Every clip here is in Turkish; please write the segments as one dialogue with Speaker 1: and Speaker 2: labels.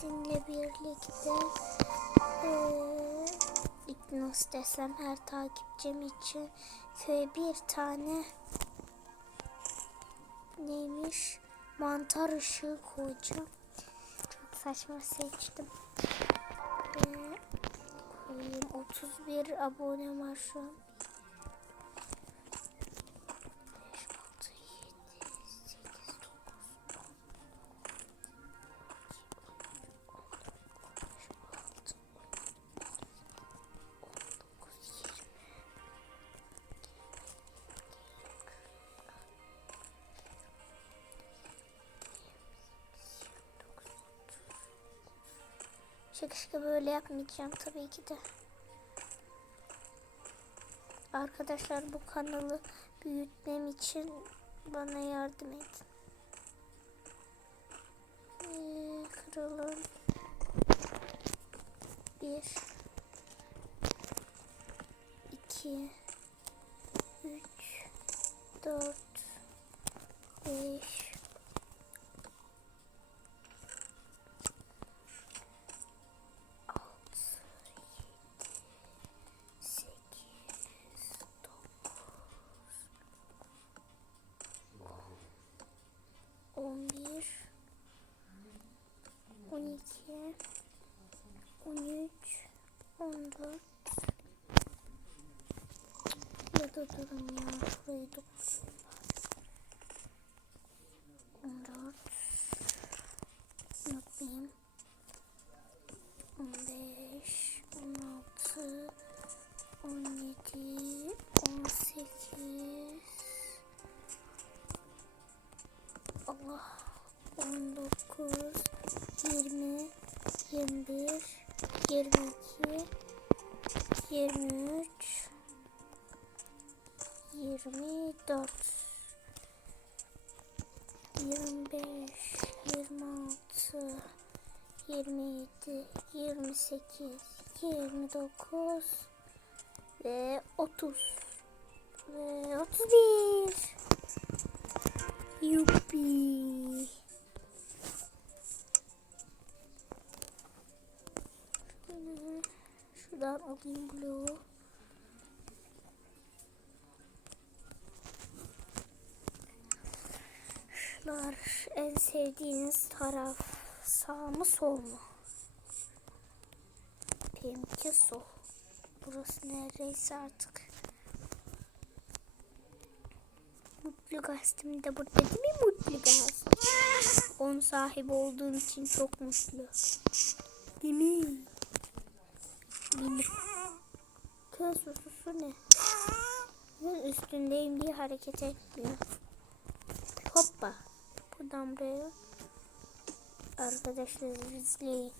Speaker 1: Sizinle birlikte nasıl desem her takipçim için köye bir tane neymiş mantar ışığı koyacağım. Çok saçma seçtim. Koyayım 31 abonem var şu an. Şaka böyle yapmayacağım tabii ki de. Arkadaşlar bu kanalı büyütmem için bana yardım edin. Ee, kıralım. Bir. iki, Üç. Dört. Ya da durun ya. Şurayı dokunsun. 14 Bakayım. 15 16 17 18 Allah 19 20 21 22 23 24 25 26 27 28 29 ve 30 ve 31 Yuppi Şuradan alayım bloğu Arkadaşlar en sevdiğiniz taraf sağ mı sol mu? Benimki sol. Burası neredeyse artık. Mutlu gazetem de burada değil mi Mutlu gazete? Onun sahibi olduğum için çok mutlu. Değil mi? Değil mi? Ne? Ben üstündeyim diye hareket etmiyor. Buradan buraya. Arkadaşlar izleyin.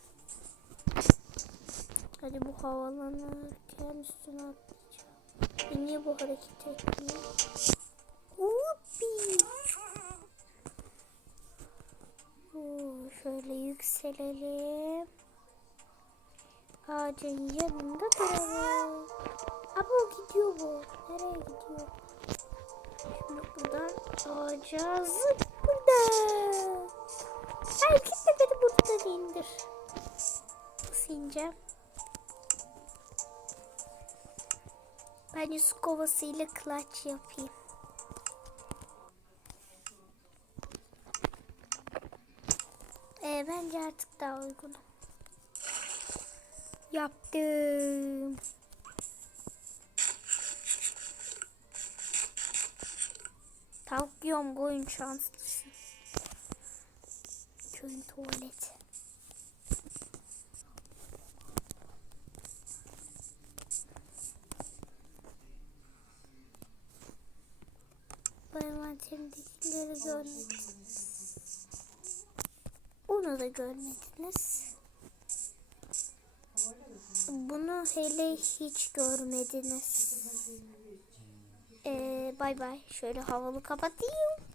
Speaker 1: Hadi bu havalanırken üstüne atlayacağım. E niye bu hareket etmiyor? Hoppi. Oo, şöyle yükselelim. Ağacın yanında duralım. Ama o gidiyor bu. Nereye gidiyor? Şimdi buradan ağaca zıpla. Belki de beni burada indir. İneceğim? Ben su kovasıyla clutch yapayım. Ee, bence artık daha uygunum. Yaptım. Tavuk yiyorum koyun şanslısın. Köyün tuvaleti. Bu envanterimdekileri görmediniz. Bunu da görmediniz. Bunu hele hiç görmediniz. Ee, bay bay. Şöyle havalı kapatayım.